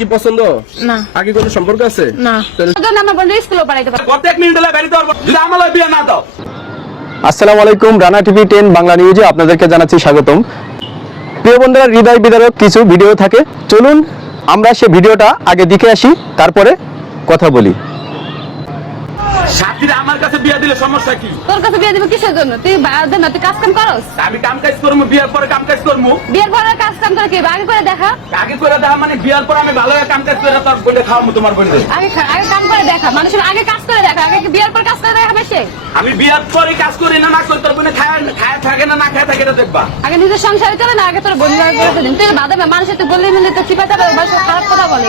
কি পছন্দ? না। আগে কোনো সম্পর্ক আছে? না। তাহলে আমার বন্ধু স্কুলে পড়াইতে পারে প্রত্যেক মিনিট হলে গাড়ি ধরবো যদি আমার বিয়ে না দাও। আসসালামু আলাইকুম রানা টিভি টেন বাংলা নিউজে আপনাদেরকে জানাচ্ছি স্বাগতম। প্রিয় বন্ধুরা হৃদয় বিদারক কিছু ভিডিও থাকে। চলুন আমরা সে ভিডিওটা আগে দেখে আসি তারপরে কথা বলি। সাথীরা আমার কাছে বিয়ে দিলে সমস্যা কি? তোর কাছে বিয়ে দিব কিসের জন্য? তুই বাদ না তুই কাজ কাম করস? আমি কাম কাজ করব বিয়ের পরে কাম কাজ করব। বিয়ের পরে কাজ কাম কি আগে করে দেখা? আগে করে দেখা মানে বিয়ের পর আমি ভালো কাম কাজ করে তোর বলে খাওয়াবো তোমার বলে আগে আগে কাম করে দেখা। মানুষের আগে কাজ করে দেখা। আগে কি পর কাজ করে দেখা বেশি? আমি বিয়ের পরে কাজ করি না না করি তোর বোনে খায় খায় থাকে না না খায় থাকে এটা দেখবা। আগে নিজের সংসারে চলে না আগে তোর বন্ধু করে দিন তুই বাদে মানুষের তুই বললি মিলে তো চিপা চাপা খারাপ কথা বলে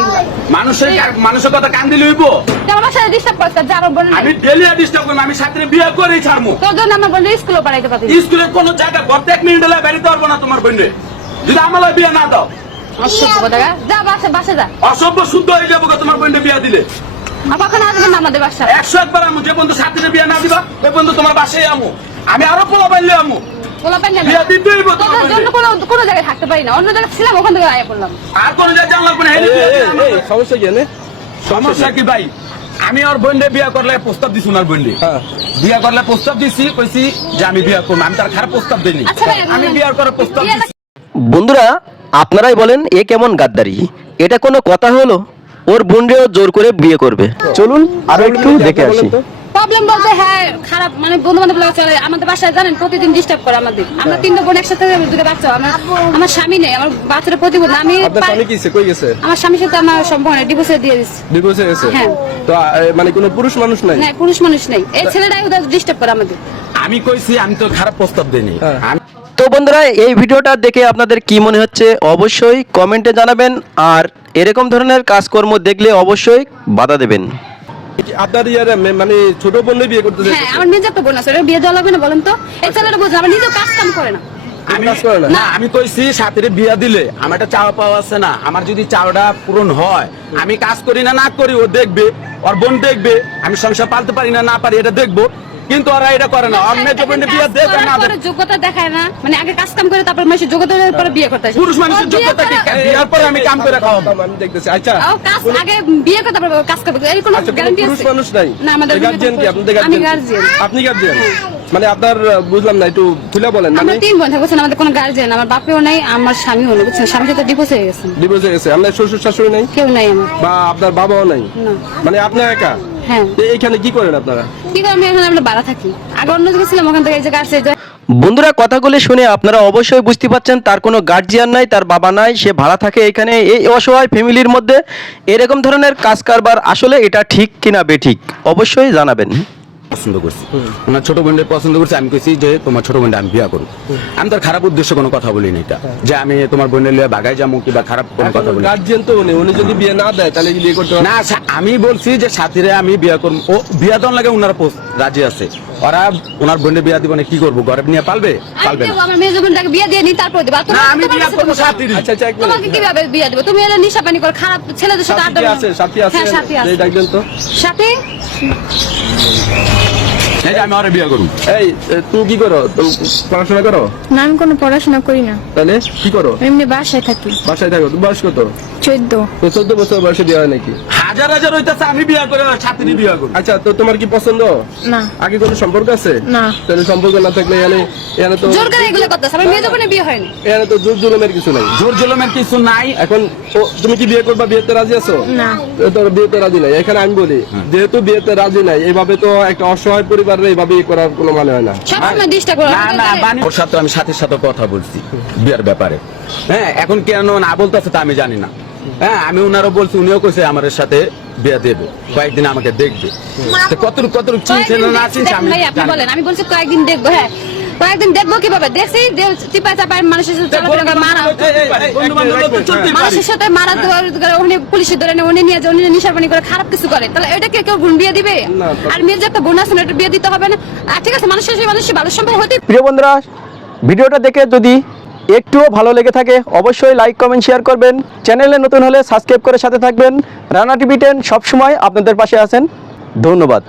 মানুষের মানুষের কথা কান দিলে হইব তুই আমার বাসায় ডিস্টার্ব করছিস যা আমার বোন আমি ডেলি ডিস্টার্ব করব আমি সাথীরে বিয়ে করেই ছাড়বো। তোর জন্য আমার বন্ধু স্কুলে পড়াইতে পারবি স্কুলের কোনো জায়গা প্রত্যেক মিনিট হলে গাড়ি ধরবো না তোমার বোনে যদি আমার বিয়ে না দাও। অসভ্য কথা যা বাসা বাসা যা। অসভ্য শুদ্ধ হয়ে যাব গো তোমার বোনে বিয়ে দিলে। আর কখন আসবেন না আমাদের বাসা একশো একবার আমু যে বন্ধু বিয়ে না দিবা ওই বন্ধু তোমার বাসায় আমু। আমি আরও পোলা পাইলে আমু। পোলা পাই না? বিয়ে দিতেই হইব তোমার তোদের জন্য বোনে। কোনো কোনো জায়গায় থাকতে পারি না। অন্য জায়গায় ছিলাম ওখান থেকে আয়া পড়লাম। আর কোন জায়গায় জানলাম না এই, এই, এই, এই, সমস্যা কি এনে? সমস্যা কি ভাই? আমি ওর বোনরে বিয়ে করলে প্রস্তাব দিছি ওনার বোনরে হ্যাঁ। বিয়ে করলে প্রস্তাব দিছি কইছি যে আমি বিয়ে করব আমি তার খারাপ প্রস্তাব দিইনি। আচ্ছা আমি বিয়ে করার প্রস্তাব দিছি। বন্ধুরা আপনারাই বলেন এ কেমন গাদ্দারি। এটা কোনো কথা হলো? ওর বোনরেও জোর করে বিয়ে করবে। চলুন আরও একটু দেখে আসি। প্রবলেম বলতে হ্যাঁ খারাপ। মানে বন্ধু বান্ধব চলে আমাদের বাসায় জানেন প্রতিদিন ডিস্টার্ব করে আমাদের। আমরা তিনটা বোন একসাথে দুটো বাচ্চা। আমার আমার স্বামী নেই আমার বাচ্চারা আমি স্বামী কি কই গেছে? আমার স্বামীর সাথে আমার সম্পর্ক ডিভোর্সে দিয়ে দিচ্ছি ডিভোর্সে গেছে? হ্যাঁ। তো মানে কোনো পুরুষ মানুষ নাই? না পুরুষ মানুষ নেই। এই ছেলেটাই ওদের ডিস্টার্ব করে আমাদের। আমি কইছি আমি তো খারাপ প্রস্তাব দিইনি। হ্যাঁ। বন্ধুরা এই ভিডিওটা দেখে আপনাদের কি মনে হচ্ছে? অবশ্যই কমেন্টে জানাবেন আর এরকম ধরনের কাজকর্ম দেখলে অবশ্যই বাধা দেবেন। আপনার ইয়ার মানে ছোট বোনে বিয়ে হ্যাঁ আমার নিজের তো বোন আছে। বিয়ে দেওয়া লাগবে না বলেন তো? এই ছেলেটা বুঝলো আমার নিজেও কাজ কাম করে না। আমি না? না। আমি কইছি সাথীরে বিয়ে দিলে। আমার একটা চাওয়া পাওয়া আছে না। আমার যদি চাওয়াটা পূরণ হয় আমি কাজ করি না না করি ও দেখবে ওর বোন দেখবে আমি সংসার পালতে পারি না না পারি এটা দেখব। কিন্তু ওরা এটা করে না। অন্য বোনের বিয়ে দেখ আর কাজ না যোগ্যতা দেখায় না। মানে আগে কাজ কাম করে তারপর মানুষের যোগ্যতা পরে বিয়ে করতে আসে। পুরুষ মানুষের যোগ্যতা কি? বিয়ার পরে আমি কাম করে খাওয়াবো। আমি দেখতেছি আচ্ছা। ও কাজ আগে বিয়ে করতে পারবে কাজ করবে। এর কোনো আচ্ছা কোনো গ্যারান্টি পুরুষ মানুষ নাই? না আমাদের গার্জিয়ান কি? আপনাদের আমি গার্জিয়ান আপনি গার্জিয়ান মানে আপনার বুঝলাম না একটু খুলে বলেন। মানে আমরা তিন বোন থাকি বুঝছেন? আমাদের কোনো গার্জিয়ান আমার বাপেও নাই আমার স্বামীও নেই বুঝছেন? স্বামীর সাথে ডিভোর্স হয়ে গেছে। ডিভোর্সে গেছে। আপনার শ্বশুর শাশুড়ি নাই? কেউ নাই আমার। বা আপনার বাবাও নাই? না। মানে আপনি একা? হ্যাঁ। তো এইখানে কি করেন আপনারা? কি করেন আমি এখন আমরা বাড়া থাকি। আগে অন্য জায়গায় ছিলাম ওখান থেকে এই জায়গা আসছে বন্ধুরা কথাগুলি শুনে আপনারা অবশ্যই বুঝতে পারছেন তার কোনো গার্জিয়ান নাই তার বাবা নাই সে ভাড়া থাকে এখানে। এই অসহায় ফ্যামিলির মধ্যে এরকম ধরনের কাজ কারবার আসলে এটা ঠিক কিনা বেঠিক অবশ্যই জানাবেন। পছন্দ করছি। ওনার ছোট বোনদের পছন্দ করছি আমি কইছি যে তোমার ছোট বোনটা আমি বিয়া করব। আমি তার খারাপ উদ্দেশ্য কোনো কথা বলিনি এটা। যে আমি তোমার বোনের লিয়ে বাগাই যাব কিংবা খারাপ কোনো কথা বলি গার্জিয়ান তো উনি উনি যদি বিয়ে না দেয় তাহলে কি বিয়ে করতে না সা- আমি বলছি যে সাথীরে আমি বিয়া করব। ও বিয়া দেওয়ার লাগে ওনারা পোস- রাজি আছে। ওরা ওনার বোনের বিয়া দিব না কি করব? ঘরে নিয়ে পালবে? পালবে না। আমার মেয়ে বোনটাকে বিয়ে দিয়ে নিই তারপর দেবো। আর না তোমার- আমি বিয়া করব। সাথীর। আচ্ছা আচ্ছা তোমাকে কীভাবে বিয়ে দেবো? তুমি এলে নিশা পানি করে খারাপ ছেলেদের সাথে আড্ডা আছে? সাথী আছে? হ্যাঁ সাথী আছে। এই ডাকবেন তো। সাথে? এই আমি ওরা বিয়া করব এই তুই কি করো? তুমি পড়াশোনা করো? না আমি কোনো পড়াশোনা করি না। তাহলে কি করো? এমনি বাসায় থাকি। বাসায় থাকো তুমি বয়স কত? চোদ্দ। তো চোদ্দ বছর বয়সে বিয়ে হয় নাকি? হাজার হাজার হইতেছে আমি বিয়া করে সাথীরে বিয়া করব আচ্ছা তো তোমার কি পছন্দ? না। আগে কোনো সম্পর্ক আছে? না। তাহলে সম্পর্ক না থাকলে এখানে এখানে তো জোর করে এগুলো করতেছে আমার মেয়ে বিয়ে হয়নি এখানে তো জোর জুলুমের কিছু নাই। জোর জলমের কিছু নাই। এখন তুমি কি বিয়ে করবা বিয়েতে রাজি আছো? না। বিয়েতে রাজি নাই। এখানে আমি বলি যেহেতু বিয়েতে রাজি নাই এইভাবে তো একটা অসহায় পরিবারের এইভাবে করার কোনো মানে হয় না। সবসময় করে না না ওর সাথে আমি সাথীর সাথে কথা বলছি বিয়ার ব্যাপারে। হ্যাঁ এখন কেন না বলতেছে তা আমি জানি না। হ্যাঁ আমি ওনারও বলছি উনিও কইছে আমার সাথে বিয়া দেবে কয়েকদিন আমাকে দেখবে। তো কতটুক কতটুক চিনছে না না চিনছে আমি ভাই আপনি বলেন আমি বলছি কয়েকদিন দেখব হ্যাঁ। কয়েকদিন দেখব কীভাবে? দেখছি চিপা চাপায় মানুষের সাথে মারা মানুষের সাথে মারা উনি পুলিশে ধরে উনি নিয়ে যায় উনি নিশার পানি করে খারাপ কিছু করে। তাহলে এটা কে কেউ বোন বিয়ে দিবে? আর মেয়ের যে একটা বোন আছে না, এটা বিয়ে দিতে হবে না। আর ঠিক আছে মানুষের সাথে মানুষের ভালো সম্পর্ক হতে প্রিয় বন্ধুরা ভিডিওটা দেখে যদি একটুও ভালো লেগে থাকে, অবশ্যই লাইক কমেন্ট শেয়ার করবেন। চ্যানেলে নতুন হলে সাবস্ক্রাইব করে সাথে থাকবেন। রানা টিভি টেন সবসময় আপনাদের পাশে আসেন ধন্যবাদ।